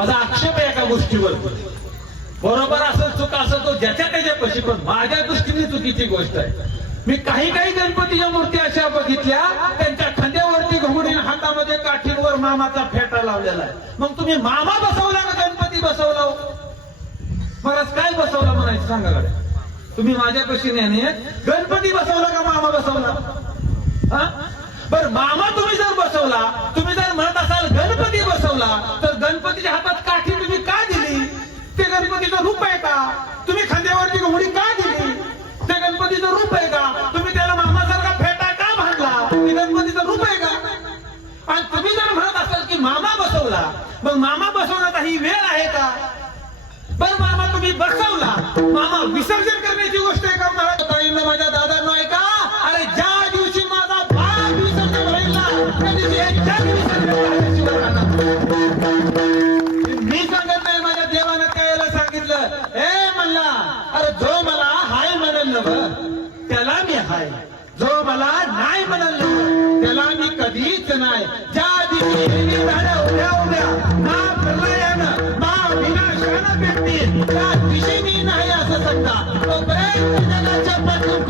माझा आक्षेप आहे एका गोष्टीवर, बरोबर असं चूक असं तो ज्याच्या त्याच्यापाशी, पण माझ्या दृष्टीने चुकीची गोष्ट आहे. मी काही गणपतीच्या मूर्ती अशा बघितल्या, त्यांच्या खांद्यावरती घुंगडी, हातामध्ये काठीवर मामाचा फेटा लावलेला आहे. मग तुम्ही मामा बसवला का गणपती बसवला? मला काय बसवला म्हणायचं सांगा गड्या. तुम्ही माझ्यापाशी नाही, गणपती बसवला का मामा बसवला? हा बर, मामा तुम्ही जर बसवला, तुम्ही जर म्हणत असाल गणपती बसवला, तर गणपतीच्या हातात काठी तुम्ही का दिली? ते गणपतीचं रूप आहे का? तुम्ही खांद्यावरची घोडी का दिली? ते गणपतीचं रूप आहे का? तुम्ही त्याला मामासारखा फेटा का बांधला? ते गणपतीचं रूप आहे का? आणि तुम्ही जर म्हणत असाल की मामा बसवला, मग मामा बसवण्याचा ही वेळ आहे का? पण मामा तुम्ही बसवला, मामा विसर्जन करण्याची गोष्ट आहे का? ताईंना, माझ्या दादांना ऐका, अरे ज्या दिवशी माझा बाळ विसर्जन होईल ना, त्या दिवशी मी सांगत नाही, माझ्या देवानं काय सांगितलं, हे म्हणला, अरे जो मला हाय म्हणेल ना त्याला मी हाय, जो मला नाही म्हणेल ना त्याला मी कधीच नाही. ज्या दिवशी उभ्या उभ्या ना प्रलयानं ना विनाशानं भेटतील, त्या दिवशी मी नाही असं सांगता, तो प्रयत्न जगाच्या पाठून